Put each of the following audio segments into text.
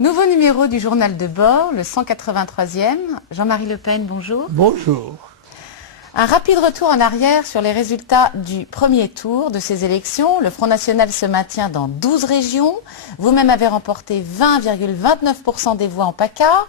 Nouveau numéro du journal de bord, le 183e. Jean-Marie Le Pen, bonjour. Bonjour. Un rapide retour en arrière sur les résultats du premier tour de ces élections. Le Front National se maintient dans 12 régions. Vous-même avez remporté 20,29% des voix en PACA.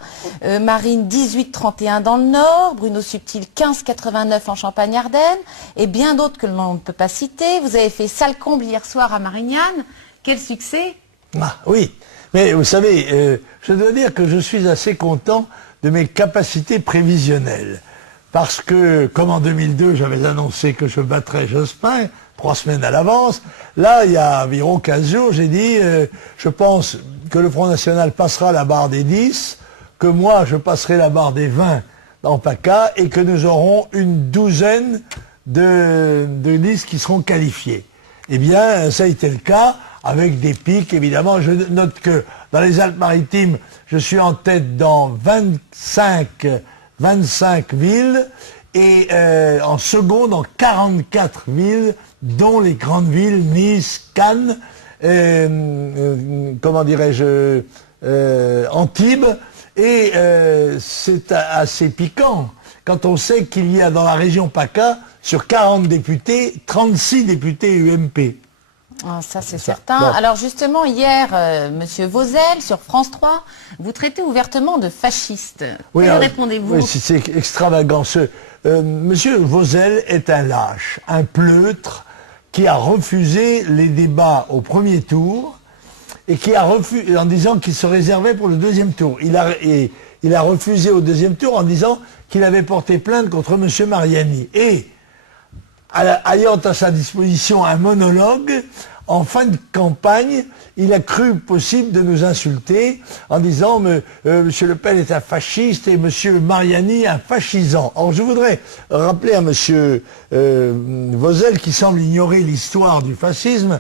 Marine, 18,31 dans le Nord. Bruno Subtil, 15,89 en Champagne-Ardenne. Et bien d'autres que l'on ne peut pas citer. Vous avez fait salle comble hier soir à Marignane. Quel succès! Ah oui, mais vous savez, je dois dire que je suis assez content de mes capacités prévisionnelles. Parce que, comme en 2002, j'avais annoncé que je battrais Jospin, 3 semaines à l'avance, là, il y a environ 15 jours, j'ai dit, je pense que le Front National passera la barre des 10, que moi, je passerai la barre des 20 en PACA, et que nous aurons une douzaine de listes qui seront qualifiées. Eh bien, ça a été le cas, avec des pics, évidemment. Je note que dans les Alpes-Maritimes, je suis en tête dans 25 villes et en seconde dans 44 villes, dont les grandes villes, Nice, Cannes, comment dirais-je, Antibes. Et c'est assez piquant quand on sait qu'il y a dans la région PACA, sur 40 députés, 36 députés UMP. Ah, ça c'est certain. Bon. Alors justement, hier, Monsieur Vauzel, sur France 3, vous traitez ouvertement de fasciste. Oui, Que répondez-vous? Oui, c'est extravagant. Monsieur Vauzel est un lâche, un pleutre, qui a refusé les débats au premier tour et qui a refusé en disant qu'il se réservait pour le deuxième tour. Il a refusé au deuxième tour en disant qu'il avait porté plainte contre Monsieur Mariani. Et ayant à sa disposition un monologue, en fin de campagne, il a cru possible de nous insulter en disant Monsieur Le Pen est un fasciste et Monsieur Mariani un fascisant. Or, je voudrais rappeler à Monsieur Vauzel, qui semble ignorer l'histoire du fascisme,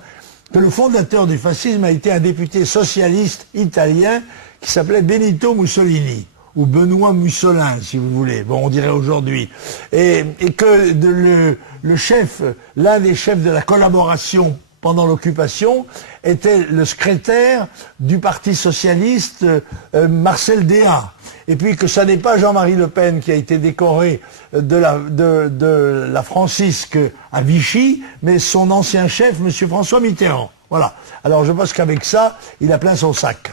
que le fondateur du fascisme a été un député socialiste italien qui s'appelait Benito Mussolini, ou Benoît Mussolin, si vous voulez, bon, on dirait aujourd'hui, et que le chef, l'un des chefs de la collaboration pendant l'occupation, était le secrétaire du Parti socialiste Marcel Déat. Et puis que ça n'est pas Jean-Marie Le Pen qui a été décoré de la Francisque à Vichy, mais son ancien chef, M. François Mitterrand. Voilà. Alors je pense qu'avec ça, il a plein son sac.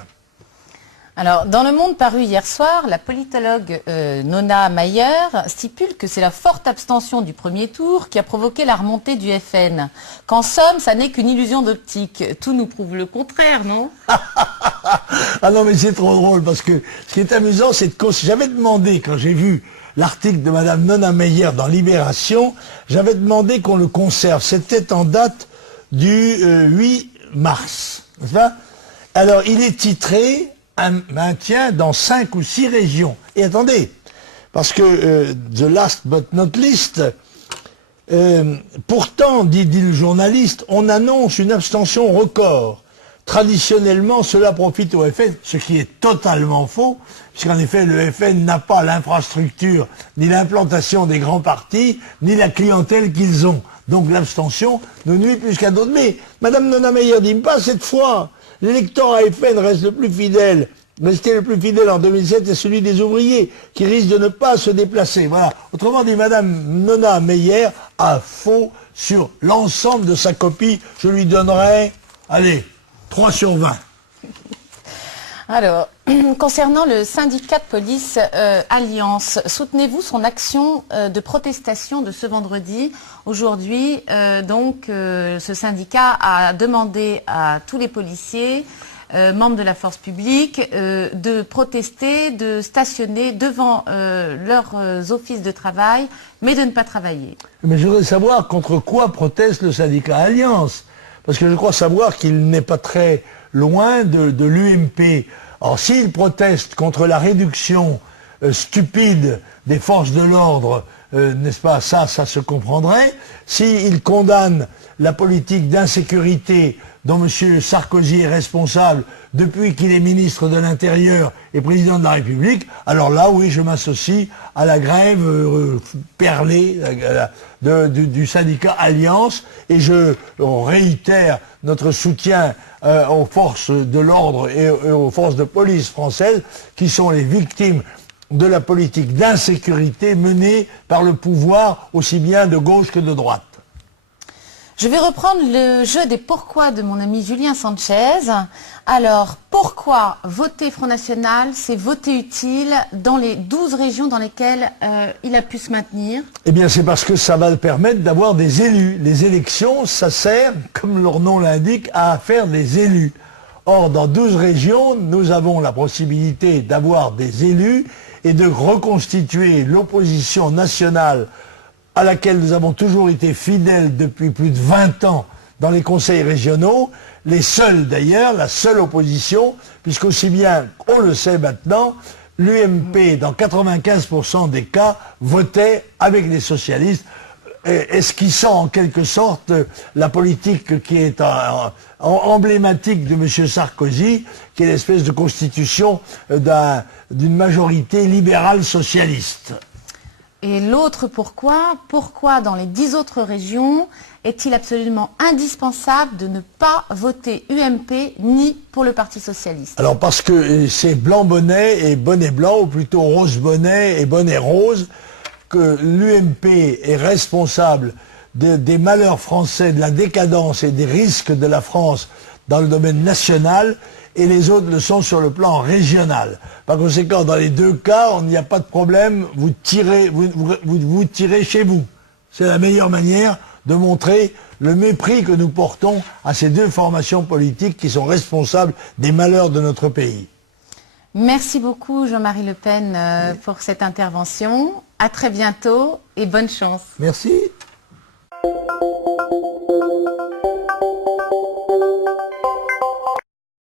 Alors, dans Le Monde paru hier soir, la politologue Nona Mayer stipule que c'est la forte abstention du premier tour qui a provoqué la remontée du FN. Qu'en somme, ça n'est qu'une illusion d'optique. Tout nous prouve le contraire, non? Ah non, mais c'est trop drôle, parce que ce qui est amusant, c'est que j'avais demandé, quand j'ai vu l'article de Madame Nona Meyer dans Libération, j'avais demandé qu'on le conserve. C'était en date du 8 mars. N'est-ce pas? Alors, il est titré un maintien dans 5 ou 6 régions. Et attendez, parce que the last but not least, pourtant, dit le journaliste, on annonce une abstention record. Traditionnellement, cela profite au FN, ce qui est totalement faux, puisqu'en effet, le FN n'a pas l'infrastructure, ni l'implantation des grands partis, ni la clientèle qu'ils ont. Donc l'abstention nous nuit plus qu'à d'autres. Mais Madame Nona Meyer dit pas cette fois. L'électorat FN reste le plus fidèle. Resté le plus fidèle en 2007, c'est celui des ouvriers, qui risque de ne pas se déplacer. Voilà. Autrement dit, Madame Nona Meyer a faux sur l'ensemble de sa copie. Je lui donnerai, allez, 3 sur 20. Alors, concernant le syndicat de police Alliance, soutenez-vous son action de protestation de ce vendredi? Aujourd'hui, ce syndicat a demandé à tous les policiers, membres de la force publique, de protester, de stationner devant leurs offices de travail, mais de ne pas travailler. Mais je voudrais savoir contre quoi proteste le syndicat Alliance. Parce que je crois savoir qu'il n'est pas très loin de l'UMP. Or, s'il proteste contre la réduction stupide des forces de l'ordre, n'est-ce pas, ça se comprendrait. S'il condamne la politique d'insécurité dont M. Sarkozy est responsable depuis qu'il est ministre de l'Intérieur et président de la République, alors là, oui, je m'associe à la grève perlée du syndicat Alliance et je réitère notre soutien aux forces de l'ordre et aux forces de police françaises qui sont les victimes de la politique d'insécurité menée par le pouvoir aussi bien de gauche que de droite. Je vais reprendre le jeu des pourquoi de mon ami Julien Sanchez. Alors, pourquoi voter Front National, c'est voter utile dans les 12 régions dans lesquelles il a pu se maintenir? Eh bien, c'est parce que ça va permettre d'avoir des élus. Les élections, ça sert, comme leur nom l'indique, à faire des élus. Or, dans 12 régions, nous avons la possibilité d'avoir des élus et de reconstituer l'opposition nationale à laquelle nous avons toujours été fidèles depuis plus de 20 ans dans les conseils régionaux, les seuls d'ailleurs, la seule opposition, puisqu'aussi bien, on le sait maintenant, l'UMP, dans 95% des cas, votait avec les socialistes, esquissant en quelque sorte la politique qui est emblématique de M. Sarkozy, qui est l'espèce de constitution d'une majorité libérale socialiste. Et l'autre pourquoi dans les 10 autres régions est-il absolument indispensable de ne pas voter UMP ni pour le Parti Socialiste? Alors parce que c'est blanc bonnet et bonnet blanc, ou plutôt rose bonnet et bonnet rose, que l'UMP est responsable des malheurs français, de la décadence et des risques de la France dans le domaine national, et les autres le sont sur le plan régional. Par conséquent, dans les deux cas, il n'y a pas de problème, vous tirez chez vous. C'est la meilleure manière de montrer le mépris que nous portons à ces deux formations politiques qui sont responsables des malheurs de notre pays. Merci beaucoup Jean-Marie Le Pen pour cette intervention. À très bientôt et bonne chance. Merci.